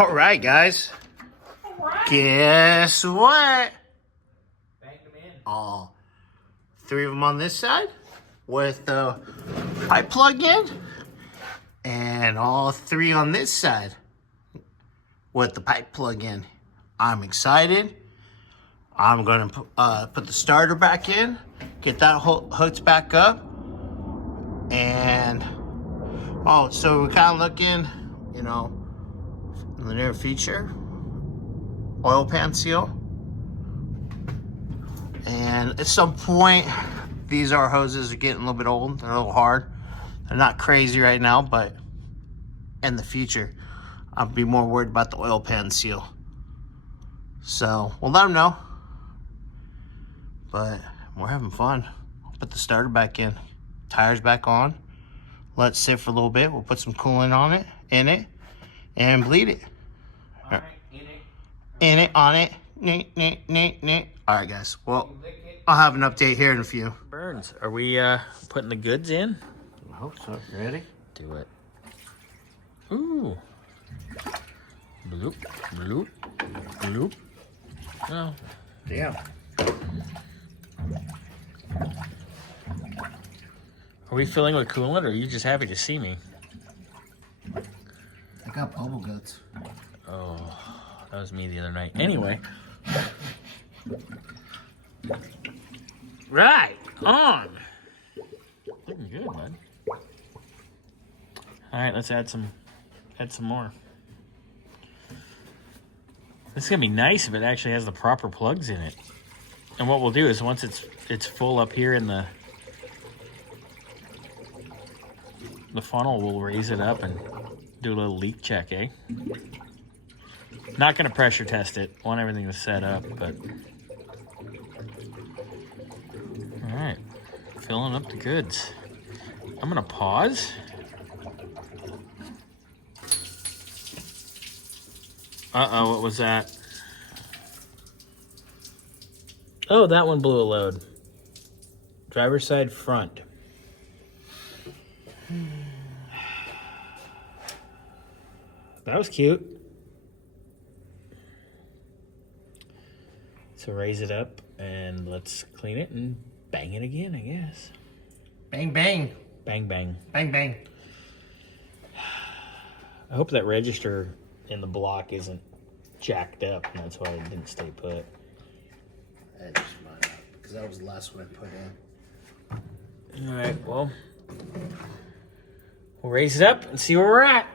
All right, guys. Guess what? Banged them in. All 3 of them on this side with the pipe plug in, and all 3 on this side with the pipe plug in. I'm excited. I'm gonna put the starter back in, get that hooked back up, and so we're kind of looking, you know, in the near future, oil pan seal. And at some point, these our hoses are getting a little bit old. They're a little hard. They're not crazy right now, but in the future, I'll be more worried about the oil pan seal. So we'll let them know. But we're having fun. I'll put the starter back in, tires back on. Let it sit for a little bit. We'll put some coolant on it, in it, and bleed it. All right, in it. In it, on it. All right, guys. Well, I'll have an update here in a few. Burns, are we putting the goods in? I hope so. You ready? Do it. Ooh. Bloop, bloop, bloop. Oh. Yeah. Are we filling with coolant, or are you just happy to see me? I got bubble guts. Oh, that was me the other night. Anyway. Right, on. Looking good, bud. All right, let's add some more. This is gonna be nice if it actually has the proper plugs in it. And what we'll do is once it's full up here in the funnel, we'll raise it up and do a little leak check, eh? Not gonna pressure test it. Want everything to set up, but all right, filling up the goods. I'm gonna pause. Uh-oh, what was that? Oh, that one blew a load. Driver's side front. That was cute. So raise it up and let's clean it and bang it again, I guess. Bang, bang. Bang, bang. Bang, bang. I hope that register in the block isn't jacked up, and that's why it didn't stay put. That just might not, because that was the last one I put in. All right, well, we'll raise it up and see where we're at.